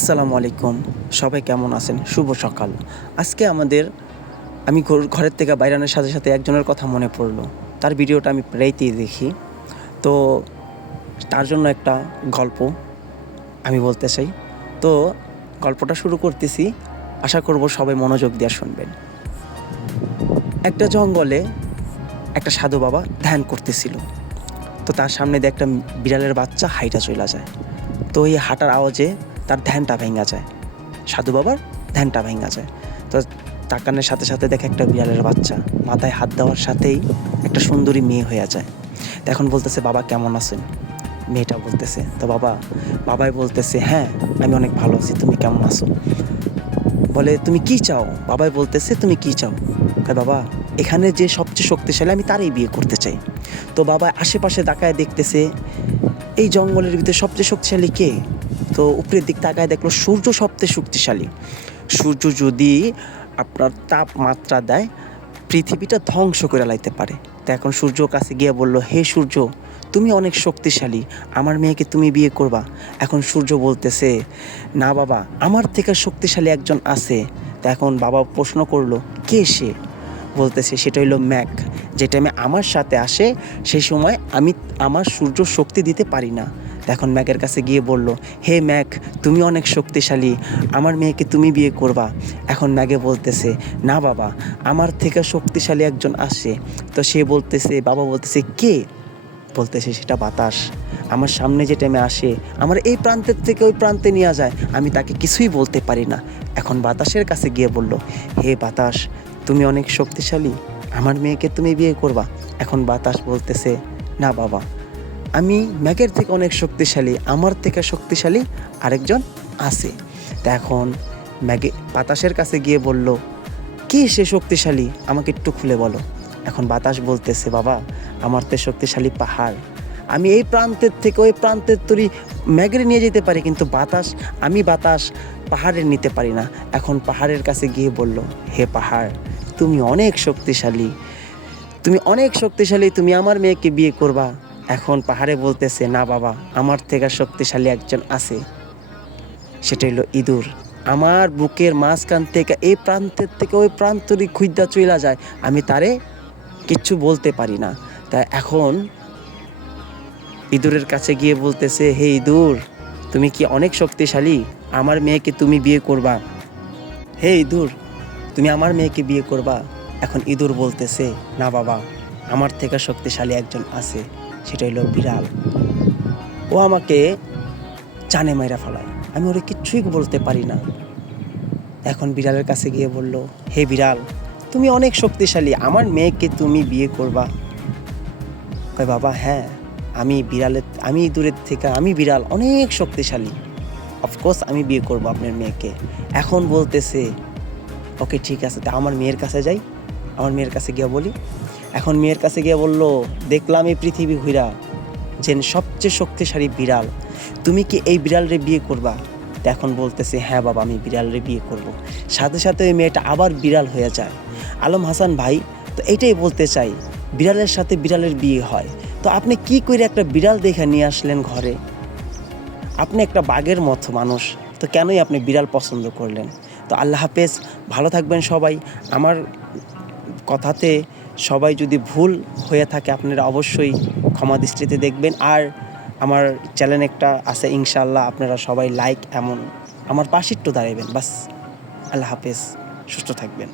আসসালামু আলাইকুম। সবাই কেমন আছেন? শুভ সকাল। আজকে আমি ঘরের থেকে বাইরে আনার সাথে সাথে একজনের কথা মনে পড়লো। তার ভিডিওটা আমি প্রায়ই দেখি। তো তার জন্য একটা গল্প আমি বলতে চাই। তো গল্পটা শুরু করতেছি। আশা করব সবাই মনোযোগ দিয়ে শুনবেন। একটা জঙ্গলে একটা সাধু বাবা ধ্যান করতেছিল। তো তার সামনে দিয়ে একটা বিড়ালের বাচ্চা হাইটা চইলা যায়। তো এই হাঁটার আওয়াজে তার ধ্যানটা ভেঙে যায়। সাধু বাবার ধ্যানটা ভেঙে যায়। তো তাকানোর সাথে সাথে দেখে একটা বিড়ালের বাচ্চা মাথায় হাত দেওয়ার সাথেই একটা সুন্দরী মেয়ে হয়ে যায়। তো এখন বলতেছে, বাবা কেমন আছেন? মেয়েটা বলতেছে, তো বাবাই বলতেছে, হ্যাঁ আমি অনেক ভালো আছি, তুমি কেমন আছো? বলে, তুমি কি চাও? বাবাই বলতেছে, তুমি কি চাও? বাবা, এখানে যে সবচেয়ে শক্তিশালী আমি তারই বিয়ে করতে চাই। তো বাবা আশেপাশে তাকায় দেখতেছে, এই জঙ্গলের ভিতরে সবচেয়ে শক্তিশালী কে? তো উপরের দিক তাকায় দেখলো সূর্য সবচেয়ে শক্তিশালী। সূর্য যদি আপনার তাপমাত্রা দেয়, পৃথিবীটা ধ্বংস করে লাইতে পারে। তো এখন সূর্যর কাছে গিয়ে বলল, হে সূর্য, তুমি অনেক শক্তিশালী, আমার মেয়েকে তুমি বিয়ে করবা? এখন সূর্য বলতেছে, না বাবা, আমার থেকে শক্তিশালী একজন আছে। তো এখন বাবা প্রশ্ন করলো, কে সে? বলতেছে, সেটা হইলো মেঘ। যে টাইমে আমার সাথে আসে সেই সময় আমি আমার সূর্য শক্তি দিতে পারি না। এখন মেঘের কাছে গিয়ে বলল, হে মেঘ, তুমি অনেক শক্তিশালী, আমার মেয়েকে তুমি বিয়ে করবা? এখন মেঘে বলতেছে, না বাবা, আমার থেকে শক্তিশালী একজন আসে। তো সে বলতেছে, বাবা বলতেছে, কে? বলতেছে, সেটা বাতাস। আমার সামনে যে টাইমে আসে, আমার এই প্রান্তের থেকে ওই প্রান্তে নিয়ে যায়, আমি তাকে কিছুই বলতে পারি না। এখন বাতাসের কাছে গিয়ে বলল, হে বাতাস, তুমি অনেক শক্তিশালী, আমার মেয়েকে তুমি বিয়ে করবা? এখন বাতাস বলতেছে, না বাবা, আমি মেঘের থেকে অনেক শক্তিশালী, আমার থেকে শক্তিশালী আরেকজন আছে। তা এখন বাতাসের কাছে গিয়ে বলল, কে সে শক্তিশালী, আমাকে একটু খুলে বলো। এখন বাতাস বলতেছে, বাবা, আমার তো শক্তিশালী পাহাড়, আমি এই প্রান্তের থেকে ওই প্রান্তের তরি মেঘের নিয়ে যেতে পারি, কিন্তু আমি বাতাস পাহাড়ের নিতে পারি না। এখন পাহাড়ের কাছে গিয়ে বলল, হে পাহাড়, তুমি অনেক শক্তিশালী, তুমি আমার মেয়েকে বিয়ে করবা? এখন পাহাড়ে বলতেছে, না বাবা, আমার থেকে শক্তিশালী একজন আছে, সেটা হলো ইঁদুর। আমার বুকের মাঝখান থেকে এই প্রান্তের থেকে ওই প্রান্তরই খুঁজা চইলা যায়, আমি তারে কিচ্ছু বলতে পারি না। তাই এখন ইঁদুরের কাছে গিয়ে বলতেছে, হে ইঁদুর, তুমি কি অনেক শক্তিশালী, আমার মেয়েকে তুমি বিয়ে করবা? হে ইঁদুর, তুমি আমার মেয়েকে বিয়ে করবা? এখন ইঁদুর বলতেছে, না বাবা, আমার থেকে শক্তিশালী একজন আছে, সেটা হলো বিড়াল। ও আমাকে জানে মাইরা ফেলায়, আমি ওরে কিচ্ছুই বলতে পারি না। এখন বিড়ালের কাছে গিয়ে বলল, হে বিড়াল, তুমি অনেক শক্তিশালী, আমার মেয়েকে তুমি বিয়ে করবা? কয়, বাবা হ্যাঁ, আমি ইঁদুরের থেকে আমি বিড়াল অনেক শক্তিশালী, অফকোর্স আমি বিয়ে করবো আপনার মেয়েকে। এখন বলতেছে, ওকে ঠিক আছে, তা আমার মেয়ের কাছে যাই, আমার মেয়ের কাছে গিয়ে বলি। এখন মেয়ের কাছে গিয়ে বলল, দেখলাম এই পৃথিবী ঘুরা যে সবচেয়ে শক্তিশালী বিড়াল, তুমি কি এই বিড়ালরে বিয়ে করবা? তো এখন বলতেছে, হ্যাঁ বাবা, আমি বিড়ালরে বিয়ে করব। সাথে সাথে ওই মেয়েটা আবার বিড়াল হয়ে যায়। আলম হাসান ভাই, তো এইটাই বলতে চাই, বিড়ালের সাথে বিড়ালের বিয়ে হয়। তো আপনি কি করে একটা বিড়াল দেখে নিয়ে আসলেন ঘরে? আপনি একটা বাঘের মতো মানুষ, তো কেনই আপনি বিড়াল পছন্দ করলেন? তো আল্লাহ হাফেজ, ভালো থাকবেন সবাই। আমার কথাতে সবাই যদি ভুল হয়ে থাকে, আপনারা অবশ্যই ক্ষমা দৃষ্টিতে দেখবেন। আর আমার চ্যানেল একটা আছে, ইনশাআল্লাহ আপনারা সবাই লাইক এমন আমার পাশে একটু দাঁড়াবেন, বাস। আল্লাহ হাফেজ, সুস্থ থাকবেন।